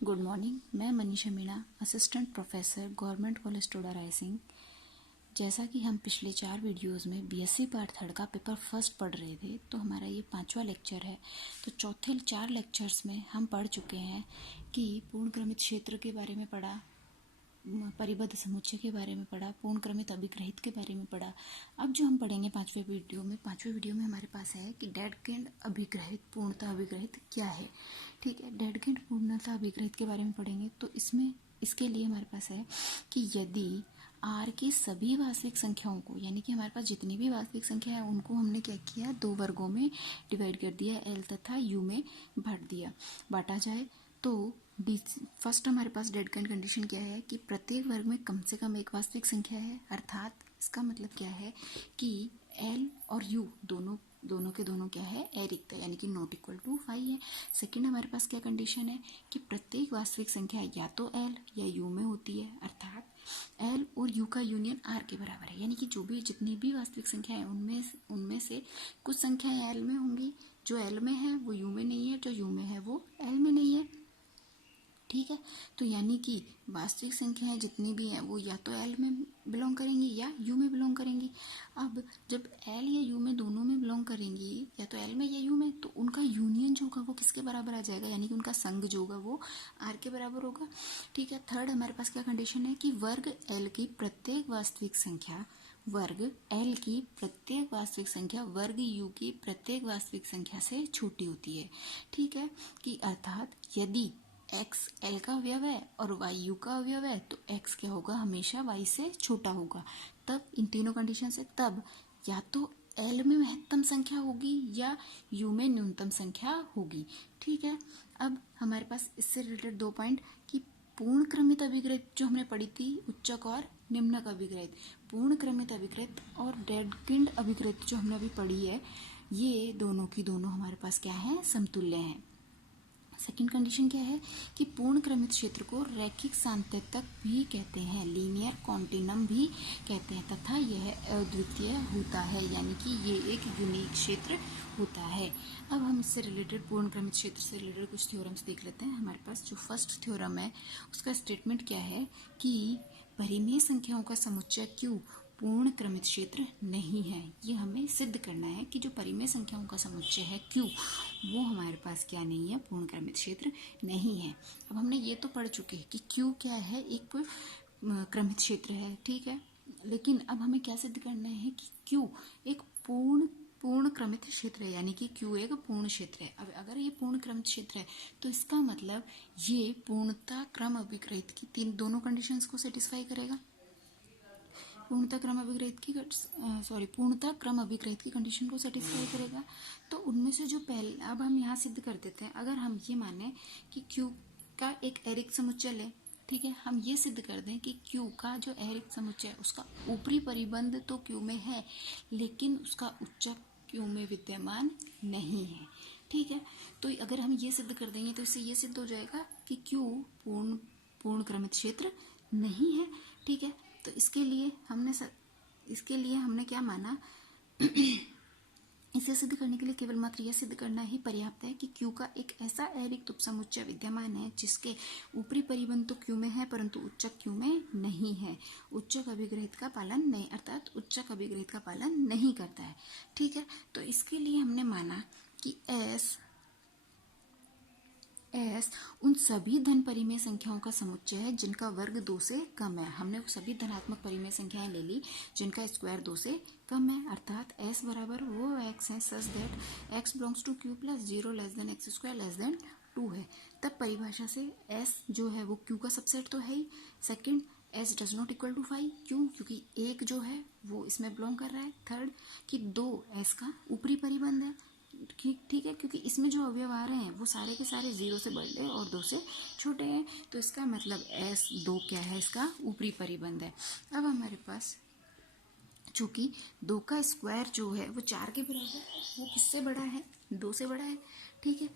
Good morning. मैं Manisha Meena, assistant professor, government college Toda Raisingh. जैसा कि हम पिछले 4 वीडियोस में बीएससी पार्ट 3 का पेपर फर्स्ट पढ़ रहे थे, तो हमारा ये 5वां लेक्चर है। तो चौथे 4 लेक्चर्स में हम पढ़ चुके हैं कि पूर्ण क्रमित क्षेत्र के बारे में पढ़ा, परिबद्ध समुच्चय के बारे में पढ़ा, पूर्ण क्रमित अभिग्रहित के बारे में पढ़ा। अब जो हम पढ़ेंगे 5वें वीडियो में हमारे पास है कि डेडकेंड अभिग्रहित पूर्णतः अभिग्रहित क्या है। ठीक है, डेडकेंड पूर्णतः अभिग्रहित के बारे में पढ़ेंगे। तो इसके लिए हमारे पास है कि यदि आर की सभी वास्तविक संख्याओं को, यानी कि हमारे पास जितनी भी वास्तविक संख्या है उनको हमने क्या किया, 2 वर्गों में डिवाइड कर दिया, एल तथा यू में बांटा जाए। तो फर्स्ट हमारे पास डेडकेंड कंडीशन क्या है कि प्रत्येक वर्ग में कम से कम एक वास्तविक संख्या है, अर्थात इसका मतलब क्या है कि एल और यू दोनों के दोनों क्या है, अरिक्त, यानी कि नॉट इक्वल टू 5 है। सेकंड हमारे पास क्या कंडीशन है कि प्रत्येक वास्तविक संख्या या तो एल या यू में होती है, अर्थात एल और यू का यूनियन आर के बराबर है। यानी कि जितनी भी वास्तविक संख्या है उनमें से कुछ संख्याएं एल में होंगी, जो एल में है वो यू में नहीं है, जो यू में है वो एल में नहीं है। ठीक है, तो यानी कि वास्तविक संख्याएं जितनी भी हैं वो या तो एल में बिलोंग करेंगी या यू में बिलोंग करेंगी। अब जब एल या यू में दोनों में बिलोंग करेंगी, या तो एल में या यू में, तो उनका यूनियन जो होगा वो किसके बराबर आ जाएगा, यानी कि उनका संग जो होगा वो आर के बराबर होगा। ठीक है, थर्ड हमारे पास क्या कंडीशन है कि वर्ग एल की प्रत्येक वास्तविक संख्या वर्ग यू की प्रत्येक वास्तविक संख्या से छोटी होती है। ठीक है, कि अर्थात यदि x l का अवयव है और y u का अवयव है, तो x क्या होगा, हमेशा y से छोटा होगा। तब इन तीनों कंडीशन से तब या तो l में महत्तम संख्या होगी या u में न्यूनतम संख्या होगी। ठीक है, अब हमारे पास इससे रिलेटेड 2 पॉइंट कि पूर्ण क्रमित अभिग्रहित जो हमने पढ़ी थी, उच्चक और निम्नक अभिग्रहित, पूर्ण क्रमित अभिग्रहित और डेडकेंड अभिग्रहित जो हमने अभी पढ़ी है, ये दोनों की दोनों हमारे पास क्या है, समतुल्य हैं। सेकंड कंडीशन क्या है कि पूर्ण क्रमित क्षेत्र को रैखिक सांतत्य भी कहते हैं, लीनियर कॉन्टिनम भी कहते हैं, तथा यह अद्वितीय होता है, यानी कि ये एक यूनिक क्षेत्र होता है। अब हम इससे रिलेटेड पूर्ण क्रमित क्षेत्र से रिलेटेड कुछ थ्योरम्स देख लेते हैं। हमारे पास जो फर्स्ट थ्योरम है उसका स्टेटमेंट क्या है कि परिमेय संख्याओं का समुच्चय क्यों पूर्ण क्रमित क्षेत्र नहीं है। ये हमें सिद्ध करना है कि जो परिमेय संख्याओं का समुच्चय है क्यों, वो हमारे पास क्या नहीं है, पूर्ण क्रमित क्षेत्र नहीं है। अब हमने ये तो पढ़ चुके हैं कि क्यू क्या है, एक क्रमित क्षेत्र है। ठीक है, लेकिन अब हमें क्या सिद्ध करना है कि क्यू एक पूर्ण क्रमित क्षेत्र है, यानी कि क्यू एक पूर्ण क्षेत्र है। अब अगर ये पूर्ण क्रमित क्षेत्र है तो इसका मतलब ये पूर्णता क्रम अभिग्रहित की दोनों कंडीशंस को सेटिस्फाई करेगा। पूर्णता क्रम अभिग्रहित की कंडीशन को सेटिस्फाई करेगा। तो उनमें से जो पहले, अब हम यहाँ सिद्ध कर देते हैं, अगर हम ये माने कि Q का एक एरिक्त समुच्चय लें, ठीक है, हम ये सिद्ध कर दें कि Q का जो एरिक्त समुच्चय है उसका ऊपरी परिबंध तो Q में है, लेकिन उसका उच्चक Q में विद्यमान नहीं है। ठीक है, तो अगर हम ये सिद्ध कर देंगे तो इससे ये सिद्ध हो जाएगा कि Q पूर्ण क्रमित क्षेत्र नहीं है। ठीक है, तो इसके लिए हमने क्या माना इसे सिद्ध करने के लिए केवल मात्र यह सिद्ध करना ही पर्याप्त है कि Q का एक ऐसा अरिक्त उपसमुच्चय विद्यमान है जिसके ऊपरी परिबंध तो Q में है परंतु उच्चक Q में नहीं है, उच्चक अभिग्रहित का पालन नहीं, अर्थात उच्चक अभिग्रहित का पालन नहीं करता है। ठीक है, तो इसके लिए हमने माना कि S उन सभी धन परिमेय संख्याओं का समुच्चय है जिनका वर्ग 2 से कम है। हमने वो सभी धनात्मक परिमेय संख्याएं ले ली जिनका स्क्वायर 2 से कम है, अर्थात S बराबर वो x है such that x belongs to Q plus 0 less than x square less than 2 है। तब परिभाषा से S जो है वो Q का सबसेट तो है ही। Second, S does not equal to 5, क्यों, क्योंकि एक जो है वो इसमें बिलोंग कर रहा है। थर्ड कि 2 S का ऊपरी परिबंध है। ठीक है, क्योंकि इसमें जो अवयव आ रहे हैं वो सारे के सारे 0 से बड़े और 2 से छोटे हैं, तो इसका मतलब S2 क्या है, इसका ऊपरी परिबंध है। अब हमारे पास चूंकि 2 का स्क्वायर जो है वो 4 के बराबर है, वो किससे बड़ा है, 2 से बड़ा है। ठीक है,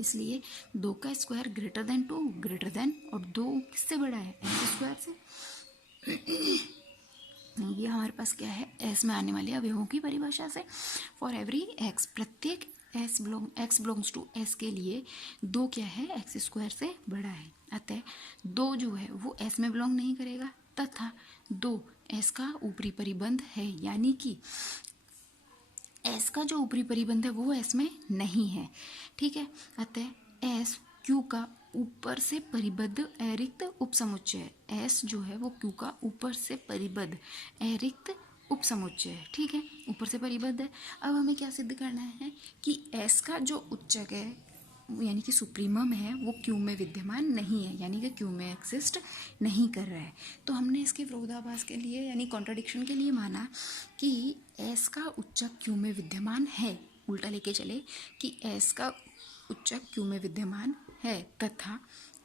इसलिए 2 का स्क्वायर ग्रेटर देन 2 और 2 किससे बड़ा है, x स्क्वायर से। ये हमारे पास क्या है, S में आने वाले अवयवों की परिभाषा से। फॉर एवरी x, प्रत्येक एक्स बिलोंग्स टू एस के लिए 2 क्या है, एक्स स्क्वायर से बड़ा है। अतः 2 जो है वो एस में बिलोंग नहीं करेगा तथा 2 एस का ऊपरी परिबंध है, यानी कि एस का जो ऊपरी परिबंध है वो एस में नहीं है। ठीक है, अतः एस क्यू का ऊपर से परिबद्ध अरिक्त उपसमुच्चय है। एस जो है वो क्यू का ऊपर से परिबद्ध अरिक्त उपसमुच्चय है। ठीक है, ऊपर से परिबद्ध है। अब हमें क्या सिद्ध करना है कि एस का जो उच्चक है यानी कि सुप्रीमम है वो क्यू में विद्यमान नहीं है, यानी कि क्यू में एग्जिस्ट नहीं कर रहा है। तो हमने इसके विरोधाभास के लिए यानी कॉन्ट्राडिक्शन के लिए माना कि एस का उच्चक क्यू में विद्यमान है। उल्टा लेके चले कि एस का उच्चक क्यू में विद्यमान है तथा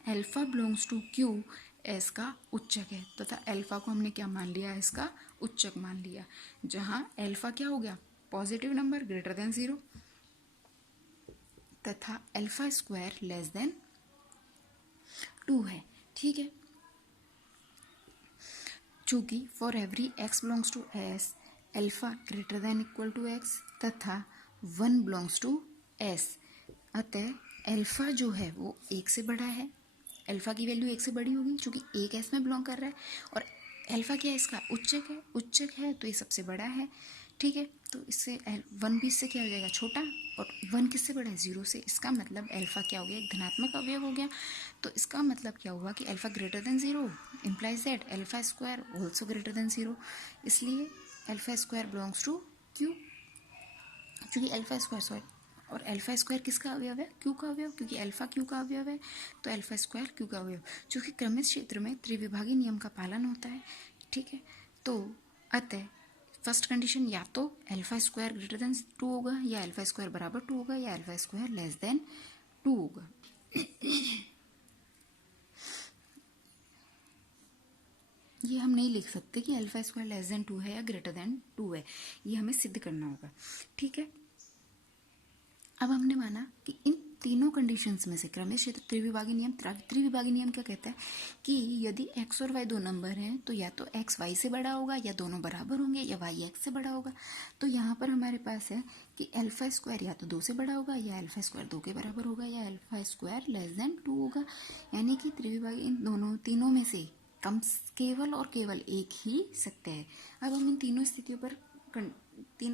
alpha belongs to Q S का उच्चक है तथा अल्फा को हमने क्या मान लिया, इसका उच्चक मान लिया, जहां अल्फा क्या हो गया, पॉजिटिव नंबर ग्रेटर देन 0 तथा अल्फा स्क्वायर लेस देन 2 है। ठीक है, चूंकि for every x belongs to S alpha greater than equal to x तथा 1 बिलोंग्स टू एस, अतः अल्फा जो है वो 1 से बड़ा है। अल्फा की वैल्यू 1 से बड़ी होगी चूंकि एक एस में बिलोंग कर रहा है और अल्फा क्या है, इसका उच्चक है। उच्चक है तो ये सबसे बड़ा है। ठीक है, तो इससे 1 भी इससे क्या हो जाएगा, छोटा, और 1 किससे बड़ा है, 0 से। इसका मतलब अल्फा क्या हो गया, एक धनात्मक अवयव हो गया। तो इसका मतलब क्या हुआ कि alpha greater than 0 implies that alpha square also greater than 0। इसलिए alpha square belongs to Q, क्योंकि अल्फा स्क्वायर सॉरी और अल्फा स्क्वायर किसका अवयव है, क्यू का अवयव, क्योंकि अल्फा क्यू का अवयव है तो अल्फा स्क्वायर क्यू का अवयव। चूँकि क्रमित क्षेत्र में त्रिविभागीय नियम का पालन होता है। ठीक है, तो अतः फर्स्ट कंडीशन या तो अल्फा स्क्वायर ग्रेटर देन 2 होगा, या अल्फा स्क्वायर बराबर 2 होगा, या अल्फा स्क्वायर लेस देन 2 होगा। ये हम नहीं लिख सकते कि अल्फा स्क्वायर लेस देन 2 है या ग्रेटर देन 2 है, ये हमें सिद्ध करना होगा। ठीक है, अब हमने माना कि इन तीनों कंडीशंस में से क्रमित क्षेत्र त्रिविभागीय नियम क्या कहता है कि यदि x और y दो नंबर हैं तो या तो x y से बड़ा होगा या दोनों बराबर होंगे या y x से बड़ा होगा। तो यहाँ पर हमारे पास है कि अल्फा स्क्वायर या तो 2 से बड़ा होगा या अल्फा स्क्वायर 2 के बराबर होगा या अल्फा स्क्वायर लेस देन 2 होगा, यानी कि त्रिविभागीय इन तीनों में से केवल और केवल एक ही सत्य है। अब हम इन तीनों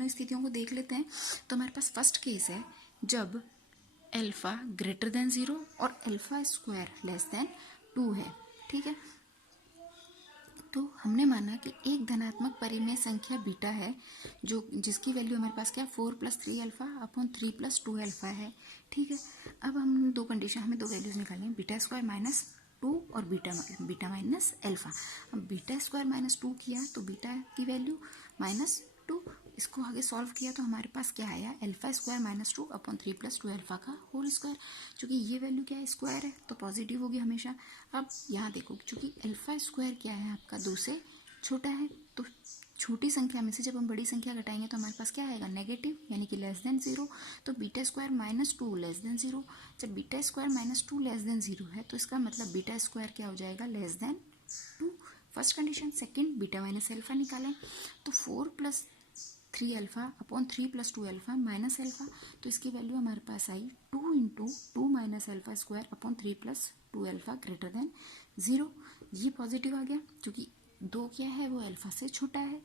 स्थितियों को देख लेते हैं। तो हमारे पास फर्स्ट केस है जब अल्फा ग्रेटर देन 0 और अल्फा स्क्वायर लेस देन 2 है। ठीक है, तो हमने माना कि एक धनात्मक परिमेय संख्या बीटा है जो जिसकी वैल्यू हमारे पास क्या 4 + 3 अल्फा अपॉन 3 + 2 अल्फा है। ठीक है, अब हम हमें दो वैल्यूज निकालनी है, बीटा स्क्वायर -2 और बीटा माइनस अल्फा। अब बीटा स्क्वायर -2 किया तो बीटा की वैल्यू -2, इसको आगे सॉल्व किया तो हमारे पास क्या आया, अल्फा स्क्वायर -2 अपॉन 3 + 2 अल्फा का होल स्क्वायर। चूंकि ये वैल्यू क्या है, स्क्वायर है तो पॉजिटिव होगी हमेशा। अब यहाँ देखो चूंकि अल्फा स्क्वायर क्या है आपका 2 से छोटा है, तो छोटी संख्या में से जब हम बड़ी संख्या घटाएंगे तो हमारे पास क्या आएगा, नेगेटिव, यानी कि लेस देन 0। तो बीटा स्क्वायर -2 लेस देन 0। जब बीटा स्क्वायर -2 लेस देन 0 है तो इसका मतलब बीटा स्क्वायर क्या हो जाएगा, less than 2। First condition. Second, beta minus alpha निकालें तो 4 + 3 alpha upon 3 + 2 alpha minus alpha, तो इसकी वैल्यू हमारे पास आई 2 × 2 - alpha square upon 3 + 2 alpha greater than 0। ये पॉजिटिव आ गया क्योंकि 2 क्या है वो अल्फा से छोटा है,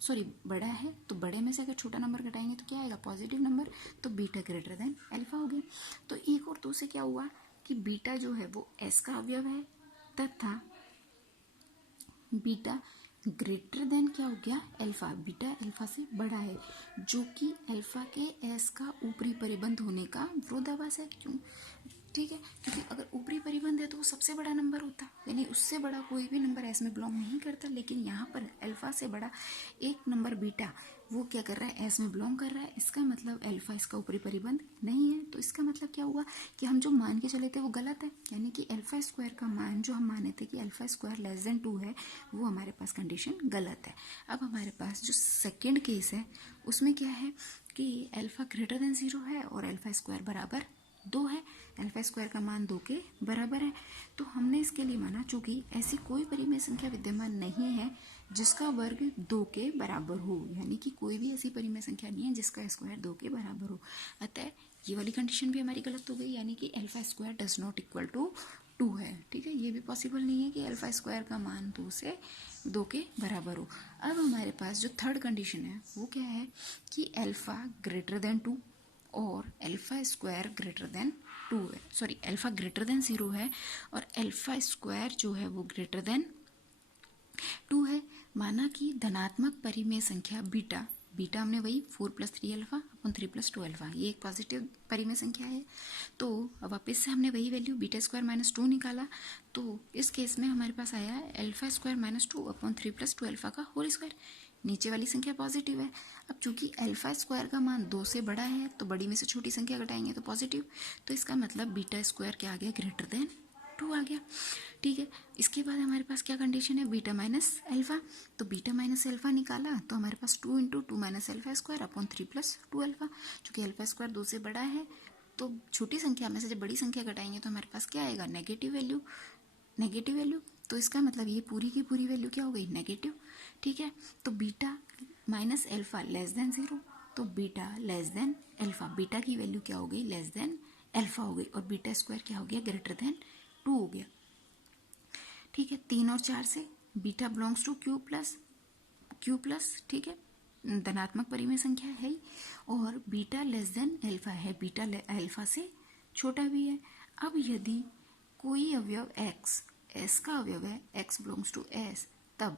सॉरी बड़ा है, तो बड़े में से अगर छोटा नंबर घटाएंगे तो क्या आएगा, पॉजिटिव नंबर, तो बीटा ग्रेटर देन अल्फा हो गया। तो 1 और 2 से क्या हुआ कि बीटा जो है वो एस का अवयव है तथा बीटा ग्रेटर देन क्या हो गया, अल्फा, बीटा अल्फा से बड़ा है, जो कि अल्फा के एस का ऊपरी परिबंध होने का विरोधाभास है। क्यों, ठीक है, क्योंकि अगर ऊपरी परिबंध है तो वो सबसे बड़ा नंबर होता, यानी उससे बड़ा कोई भी नंबर एस में बिलोंग नहीं करता, लेकिन यहाँ पर अल्फा से बड़ा एक नंबर बीटा वो क्या कर रहा है, एस में बिलोंग कर रहा है। इसका मतलब अल्फा इसका ऊपरी परिबंध नहीं है। तो इसका मतलब क्या हुआ कि हम जो मान के चले थे वो गलत है, यानी कि अल्फा स्क्वायर का मान जो हम माने थे कि अल्फा स्क्वायर लेस देन 2 है, वो हमारे पास कंडीशन गलत है। अब हमारे पास जो सेकेंड केस है उसमें क्या है कि अल्फा ग्रेटर देन 0 है और अल्फा स्क्वायर बराबर 2 है, अल्फा स्क्वायर का मान 2 के बराबर है। तो हमने इसके लिए माना चूंकि ऐसी कोई परिमेय संख्या विद्यमान नहीं है जिसका वर्ग 2 के बराबर हो, यानी कि कोई भी ऐसी परिमेय संख्या नहीं है जिसका स्क्वायर 2 के बराबर हो। अतः ये वाली कंडीशन भी हमारी गलत हो गई, यानी कि alpha square does not equal to 2 है। ठीक है, ये भी पॉसिबल नहीं है कि अल्फा स्क्वायर का मान 2 के बराबर हो। अब हमारे पास जो थर्ड कंडीशन है वो क्या है कि अल्फा ग्रेटर देन 2 और अल्फा स्क्वायर ग्रेटर देन 2 है, सॉरी अल्फा ग्रेटर देन 0 है और अल्फा स्क्वायर जो है वो ग्रेटर देन 2 है। माना कि धनात्मक परिमेय संख्या बीटा, बीटा हमने वही 4 + 3 अल्फा अपन 3 + 2 अल्फा, ये एक पॉजिटिव परिमेय संख्या है। तो अब वापस से हमने वही वैल्यू बीटा स्क्वायर -2 निकाला, तो इस केस में हमारे पास आया अल्फा स्क्वायर -2 अपॉन 3 + 2 अल्फा का होल स्क्वायर। नीचे वाली संख्या पॉजिटिव है। अब चूंकि अल्फा स्क्वायर का मान 2 से बड़ा है तो बड़ी में से छोटी संख्या घटाएंगे तो पॉजिटिव, तो इसका मतलब बीटा स्क्वायर क्या आ गया, ग्रेटर देन 2 आ गया। ठीक है, इसके बाद हमारे पास क्या कंडीशन है, बीटा माइनस अल्फा, तो बीटा माइनस अल्फा निकाला तो हमारे पास 2 × 2 - अल्फा स्क्वायर अपॉन 3 + 2 अल्फा। चूंकि अल्फा स्क्वायर 2 से बड़ा है तो छोटी संख्या में से जब बड़ी संख्या घटाएंगे तो हमारे पास क्या आएगा, नेगेटिव वैल्यू, नेगेटिव वैल्यू। तो इसका मतलब ये पूरी की पूरी वैल्यू क्या हो गई, नेगेटिव। ठीक है, तो beta minus alpha less than 0, तो beta less than alpha, beta की वैल्यू क्या हो गई, लेस देन अल्फा हो गई, और बीटा स्क्वायर क्या हो गया, ग्रेटर देन 2 हो गया। ठीक है, 3 और 4 से beta belongs to Q plus, ठीक है, धनात्मक परिमेय संख्या है ही, और बीटा लेस देन अल्फा है, बीटा अल्फा से छोटा भी है। अब यदि कोई अवयव x, s का अवयव है, x बिलोंग्स टू s, तब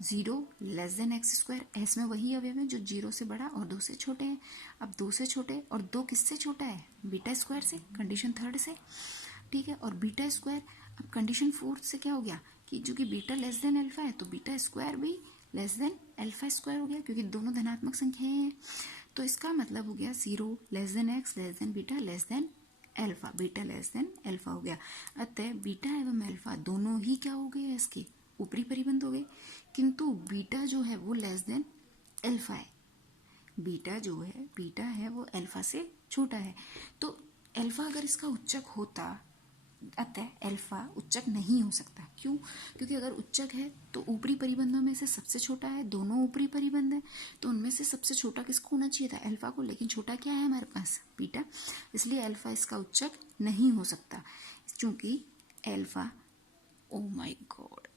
0 less then x square, S में वही अवयव है जो 0 से बड़ा और 2 से छोटे हैं। अब 2 से छोटे और 2 किससे छोटा है, बीटा स्क्वायर से, कंडीशन थर्ड से। ठीक है, और बीटा स्क्वायर, अब कंडीशन फोर्थ से क्या हो गया कि जो कि बीटा लेस देन अल्फा है तो बीटा स्क्वायर भी लेस देन अल्फा स्क्वायर हो गया, क्योंकि दोनों धनात्मक संख्याएं हैं। तो इसका मतलब हो गया 0 less then x less than beta less than alpha, beta less than alpha हो गया। अतः बीटा एवं अल्फा दोनों ही क्या हो गए, इसके ऊपरी परिबंध हो गए, किंतु बीटा जो है वो लेस देन अल्फा है, बीटा है वो अल्फा से छोटा है। तो अल्फा अगर इसका उच्चक होता, अतः अल्फा उच्चक नहीं हो सकता। क्यों, क्योंकि अगर उच्चक है तो ऊपरी परिबंधों में से सबसे छोटा है, दोनों ऊपरी परिबंध है, तो उनमें से सबसे छोटा किसको होना चाहिए था, अल्फा को, लेकिन छोटा क्या है हमारे पास, बीटा, इसलिए अल्फा इसका उच्चक नहीं हो सकता। चूंकि अल्फा, ओ माय गॉड,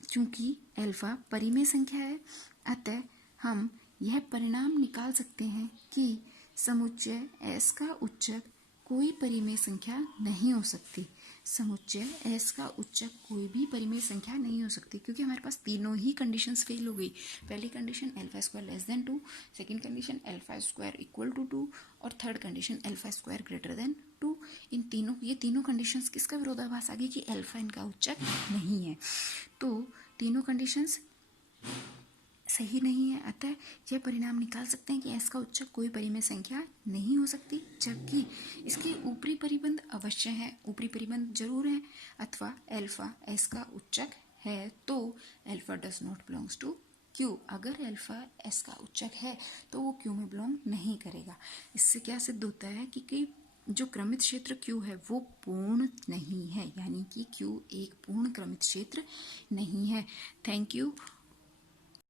चूंकि अल्फा परिमेय संख्या है, अतः हम यह परिणाम निकाल सकते हैं कि समुच्चय S का उच्चक कोई परिमेय संख्या नहीं हो सकती। समुच्चय S का उच्चक कोई भी परिमेय संख्या नहीं हो सकती, क्योंकि हमारे पास तीनों ही कंडीशंस फेल हो गई। पहली condition alpha square less than 2, second condition alpha square equal to 2, और third condition alpha square greater than 2। ये तीनों कंडीशंस किसका विरोधाभास आ गई कि अल्फा इनका उच्चक नहीं है। तो तीनों कंडीशंस सही नहीं है, अतः यह परिणाम निकाल सकते हैं कि S का उच्चक कोई परिमेय संख्या नहीं हो सकती, जबकि इसके ऊपरी परिबंध अवश्य है, ऊपरी परिबंध जरूर है, अथवा अल्फा S का उच्चक है तो alpha does not belongs to Q. अगर अल्फा S का उच्चक है तो वो क्यू में बिलोंग नहीं करेगा। इससे क्या सिद्ध होता है कि जो क्रमित क्षेत्र Q है वो पूर्ण नहीं है, यानी कि Q एक पूर्ण क्रमित क्षेत्र नहीं है। Thank you.